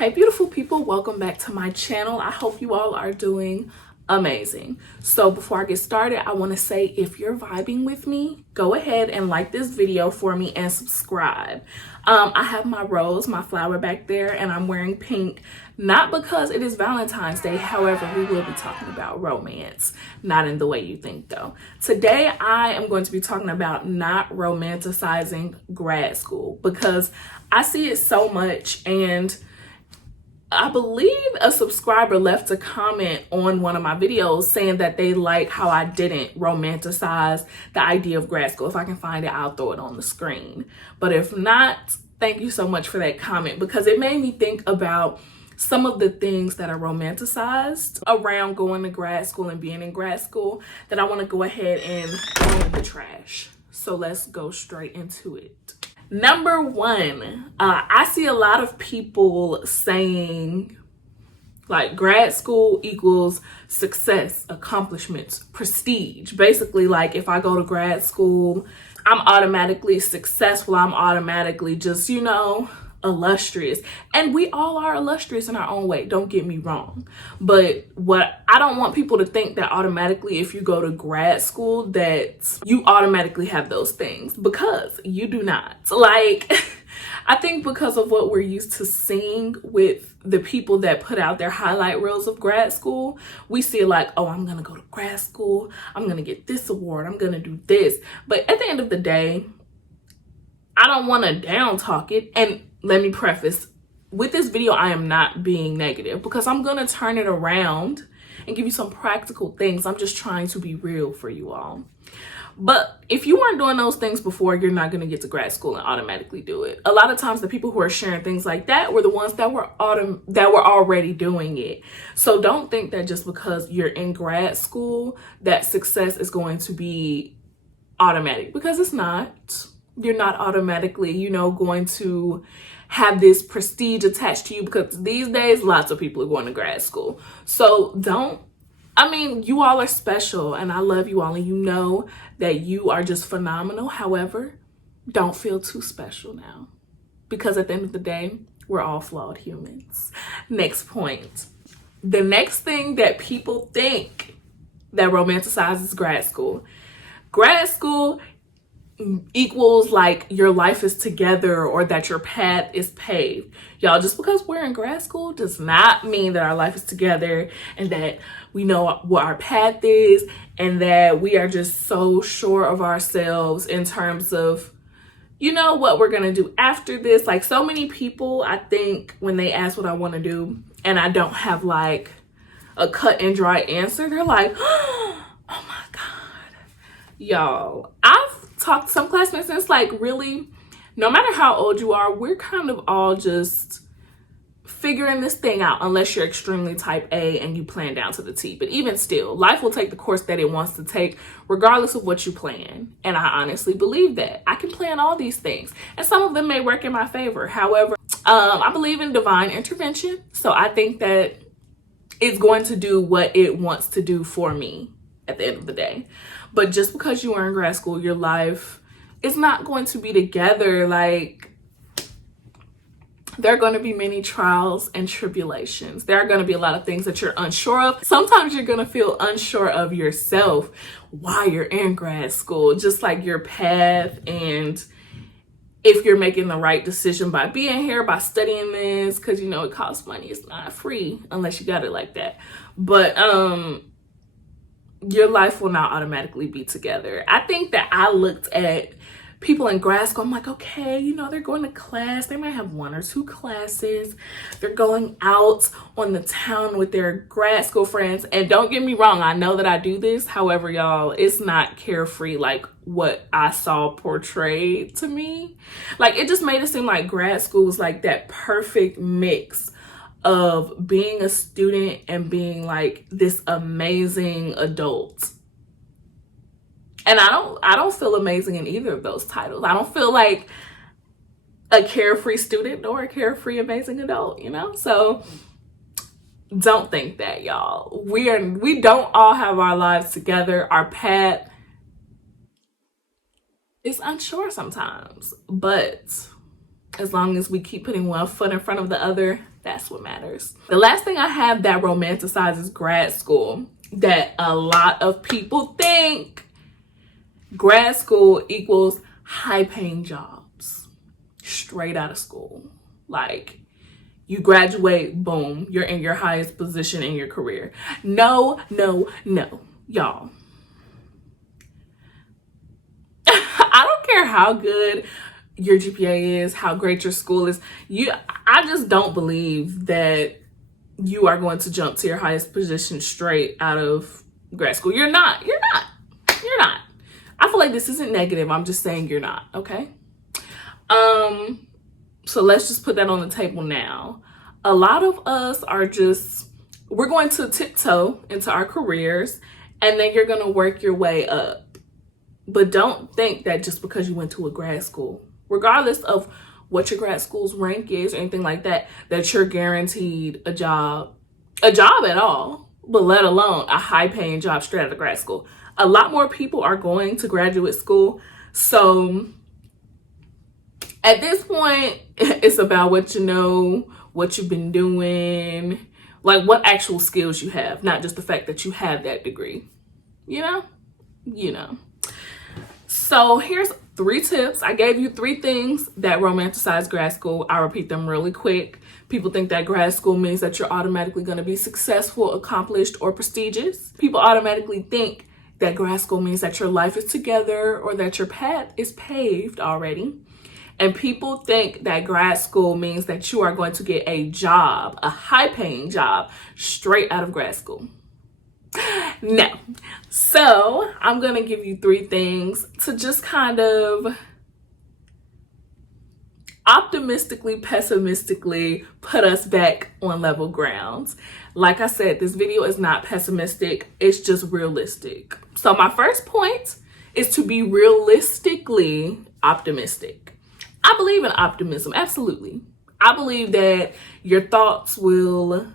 Hey beautiful people, welcome back to my channel. I hope you all are doing amazing. So before I get started, I want to say if you're vibing with me, go ahead and like this video for me and subscribe. I have my rose, my flower back there, and I'm wearing pink, not because it is Valentine's Day. However, we will be talking about romance, not in the way you think though. Today, I am going to be talking about not romanticizing grad school because I see it so much, and I believe a subscriber left a comment on one of my videos saying that they like how I didn't romanticize the idea of grad school. If I can find it, I'll throw it on the screen. But if not, thank you so much for that comment because it made me think about some of the things that are romanticized around going to grad school and being in grad school that I want to go ahead and throw in the trash. So let's go straight into it. Number one, I see a lot of people saying like grad school equals success, accomplishments, prestige. Basically, like if I go to grad school, I'm automatically successful. I'm automatically just, you know, illustrious. And we all are illustrious in our own way, don't get me wrong. But what I don't want people to think that automatically if you go to grad school that you automatically have those things, because you do not. Like I think because of what we're used to seeing with the people that put out their highlight reels of grad school, we see like, oh, I'm gonna go to grad school, I'm gonna get this award, I'm gonna do this. But at the end of the day, I don't want to down talk it. And let me preface, with this video, I am not being negative because I'm going to turn it around and give you some practical things. I'm just trying to be real for you all. But if you weren't doing those things before, you're not going to get to grad school and automatically do it. A lot of times the people who are sharing things like that were the ones that were already doing it. So don't think that just because you're in grad school that success is going to be automatic, because it's not. You're not automatically, you know, going to have this prestige attached to you because these days lots of people are going to grad school. So you all are special and I love you all and you know that you are just phenomenal. However, don't feel too special now because at the end of the day, we're all flawed humans. Next point. The next thing that people think that romanticizes grad school. Grad school equals like your life is together or that your path is paved. Y'all, just because we're in grad school does not mean that our life is together and that we know what our path is and that we are just so sure of ourselves in terms of, you know, what we're gonna do after this. Like so many people, I think when they ask what I want to do and I don't have like a cut and dry answer, they're like, oh my God. Y'all, I've talked to some classmates and it's like, really, no matter how old you are, we're kind of all just figuring this thing out unless you're extremely type A and you plan down to the T. But even still, life will take the course that it wants to take regardless of what you plan. And I honestly believe that. I can plan all these things and some of them may work in my favor. However, I believe in divine intervention. So I think that it's going to do what it wants to do for me at the end of the day. But just because you are in grad school, your life is not going to be together. Like, there are going to be many trials and tribulations. There are going to be a lot of things that you're unsure of. Sometimes you're going to feel unsure of yourself while you're in grad school, just like your path and if you're making the right decision by being here, by studying this, because, you know, it costs money. It's not free unless you got it like that. But, your life will not automatically be together. I think that I looked at people in grad school. I'm like, okay, you know, they're going to class. They might have 1 or 2 classes. They're going out on the town with their grad school friends. And don't get me wrong, I know that I do this. However, y'all, it's not carefree like what I saw portrayed to me. Like, it just made it seem like grad school was like that perfect mix of being a student and being like this amazing adult. And I don't feel amazing in either of those titles. I don't feel like a carefree student or a carefree amazing adult, you know? So don't think that, y'all. We don't all have our lives together. Our path is unsure sometimes, but as long as we keep putting one foot in front of the other, That's what matters. The last thing I have that romanticizes grad school, that a lot of people think grad school equals high-paying jobs straight out of school. Like, you graduate, boom, you're in your highest position in your career. No, y'all. I don't care how good your GPA is, how great your school is. I just don't believe that you are going to jump to your highest position straight out of grad school. You're not. I feel like this isn't negative. I'm just saying you're not, okay? So let's just put that on the table now. A lot of us are we're going to tiptoe into our careers, and then you're going to work your way up. But don't think that just because you went to a grad school, regardless of what your grad school's rank is or anything like that, that you're guaranteed a job at all, but let alone a high-paying job straight out of grad school. A lot more people are going to graduate school. So at this point, it's about what you know, what you've been doing, like what actual skills you have, not just the fact that you have that degree. You know. So here's 3 tips. I gave you 3 things that romanticize grad school. I'll repeat them really quick. People think that grad school means that you're automatically going to be successful, accomplished, or prestigious. People automatically think that grad school means that your life is together or that your path is paved already. And people think that grad school means that you are going to get a job, a high-paying job, straight out of grad school. No. So I'm going to give you 3 things to just kind of optimistically, pessimistically put us back on level grounds. Like I said, this video is not pessimistic. It's just realistic. So my first point is to be realistically optimistic. I believe in optimism. Absolutely. I believe that your thoughts will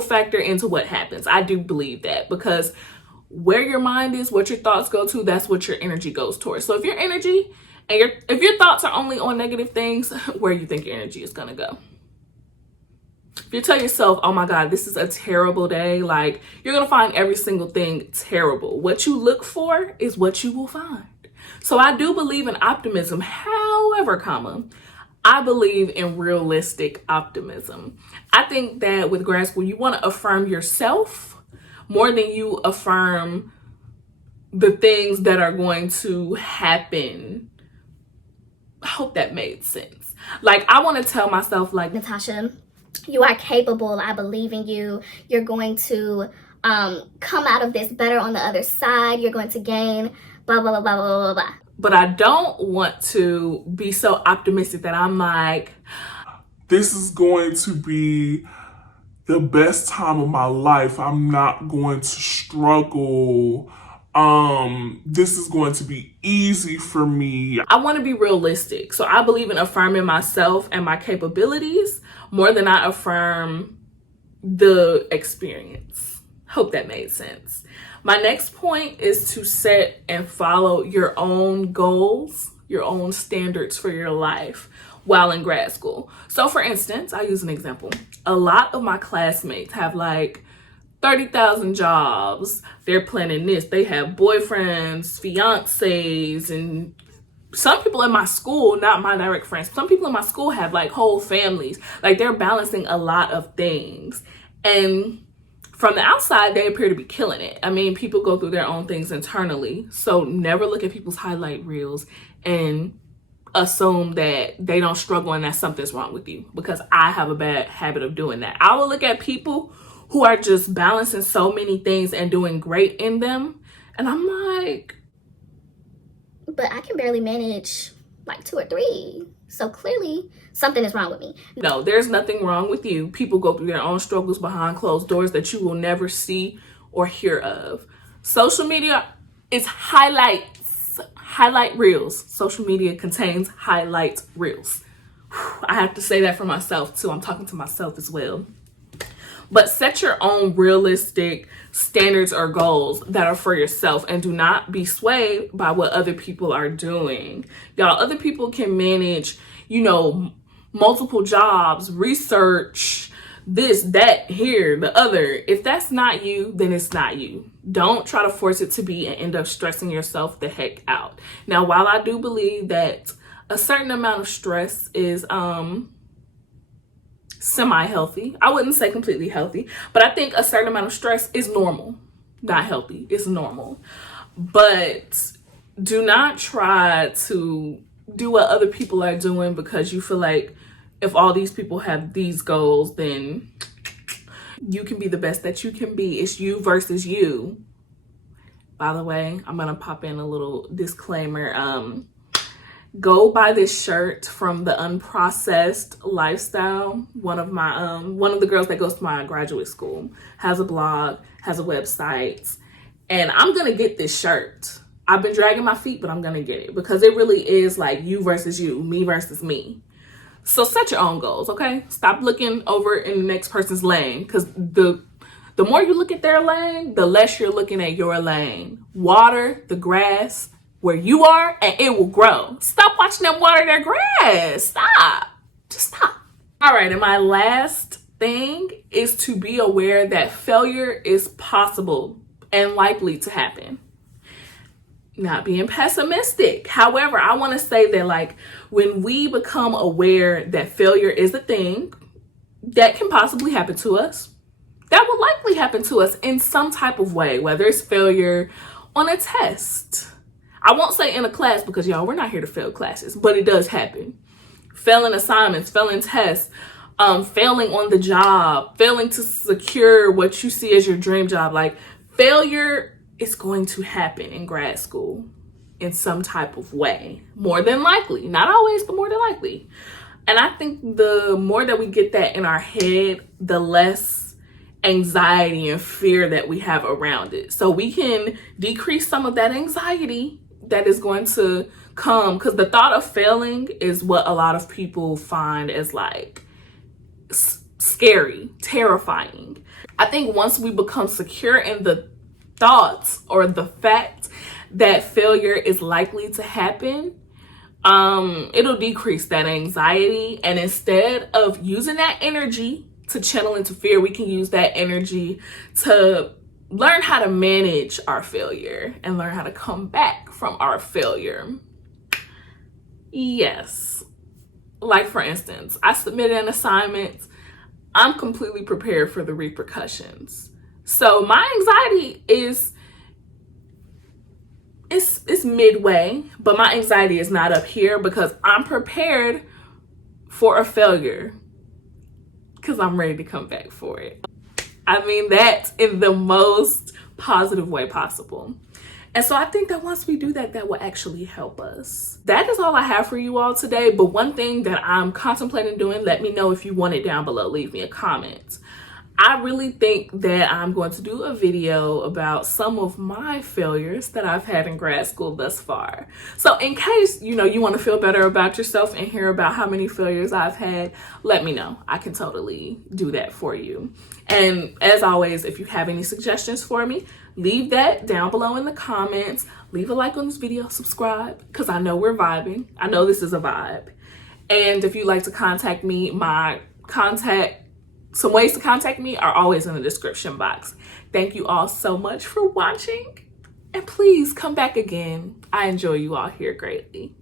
factor into what happens. I do believe that, because where your mind is, what your thoughts go to, that's what your energy goes towards. So if your energy and if your thoughts are only on negative things, where you think your energy is going to go? If you tell yourself, oh my God, this is a terrible day, like, you're going to find every single thing terrible. What you look for is what you will find. So I do believe in optimism. However, I believe in realistic optimism. I think that with grad school, you want to affirm yourself more than you affirm the things that are going to happen. I hope that made sense. Like, I want to tell myself, like, Natasha, you are capable. I believe in you. You're going to come out of this better on the other side. You're going to gain blah, blah, blah, blah, blah, blah, blah. But I don't want to be so optimistic that I'm like, this is going to be the best time of my life. I'm not going to struggle. This is going to be easy for me. I want to be realistic. So I believe in affirming myself and my capabilities more than I affirm the experience. Hope that made sense. My next point is to set and follow your own goals, your own standards for your life while in grad school. So for instance, I use an example. A lot of my classmates have like 30,000 jobs. They're planning this. They have boyfriends, fiancés, and some people in my school, not my direct friends, some people in my school have like whole families. Like, they're balancing a lot of things. And from the outside, they appear to be killing it. I mean, people go through their own things internally. So never look at people's highlight reels and assume that they don't struggle and that something's wrong with you, because I have a bad habit of doing that. I will look at people who are just balancing so many things and doing great in them, and I'm like, but I can barely manage like 2 or 3. So clearly something is wrong with me. No, there's nothing wrong with you. People go through their own struggles behind closed doors that you will never see or hear of. Social media is highlight reels. Social media contains highlight reels. I have to say that for myself too. I'm talking to myself as well. But set your own realistic standards or goals that are for yourself, and do not be swayed by what other people are doing. Y'all, other people can manage, multiple jobs, research, this, that, here, the other. If that's not you, then it's not you. Don't try to force it to be and end up stressing yourself the heck out. Now, while I do believe that a certain amount of stress is semi-healthy, I wouldn't say completely healthy, but I think a certain amount of stress is normal. Not healthy, it's normal. But do not try to do what other people are doing because you feel like if all these people have these goals, then you can be the best that you can be. It's you versus you. By the way, I'm gonna pop in a little disclaimer. Go buy this shirt from the Unprocessed Lifestyle. One of the girls that goes to my graduate school has a blog, has a website, and I'm gonna get this shirt. I've been dragging my feet, but I'm gonna get it because it really is like you versus you, me versus me. So set your own goals, okay? Stop looking over in the next person's lane, because the more you look at their lane, the less you're looking at your lane. Water the grass where you are and it will grow. Stop watching them water their grass. Stop. Just stop. All right, and my last thing is to be aware that failure is possible and likely to happen. Not being pessimistic. However, I want to say that like when we become aware that failure is a thing that can possibly happen to us, that will likely happen to us in some type of way, whether it's failure on a test. I won't say in a class because y'all, we're not here to fail classes, but it does happen. Failing assignments, failing tests, failing on the job, failing to secure what you see as your dream job. Like failure is going to happen in grad school in some type of way. More than likely. Not always, but more than likely. And I think the more that we get that in our head, the less anxiety and fear that we have around it. So we can decrease some of that anxiety that is going to come, because the thought of failing is what a lot of people find as like scary, terrifying. I think once we become secure in the thoughts or the fact that failure is likely to happen, it'll decrease that anxiety. And instead of using that energy to channel into fear, we can use that energy to learn how to manage our failure and learn how to come back from our failure. Yes. Like for instance, I submitted an assignment. I'm completely prepared for the repercussions. So my anxiety is midway, but my anxiety is not up here because I'm prepared for a failure because I'm ready to come back for it. I mean that in the most positive way possible. And so I think that once we do that, that will actually help us. That is all I have for you all today. But one thing that I'm contemplating doing, let me know if you want it down below. Leave me a comment. I really think that I'm going to do a video about some of my failures that I've had in grad school thus far. So in case, you want to feel better about yourself and hear about how many failures I've had, let me know. I can totally do that for you. And as always, if you have any suggestions for me, leave that down below in the comments. Leave a like on this video, subscribe, because I know we're vibing. I know this is a vibe. And if you'd like to contact me, some ways to contact me are always in the description box. Thank you all so much for watching. And please come back again. I enjoy you all here greatly.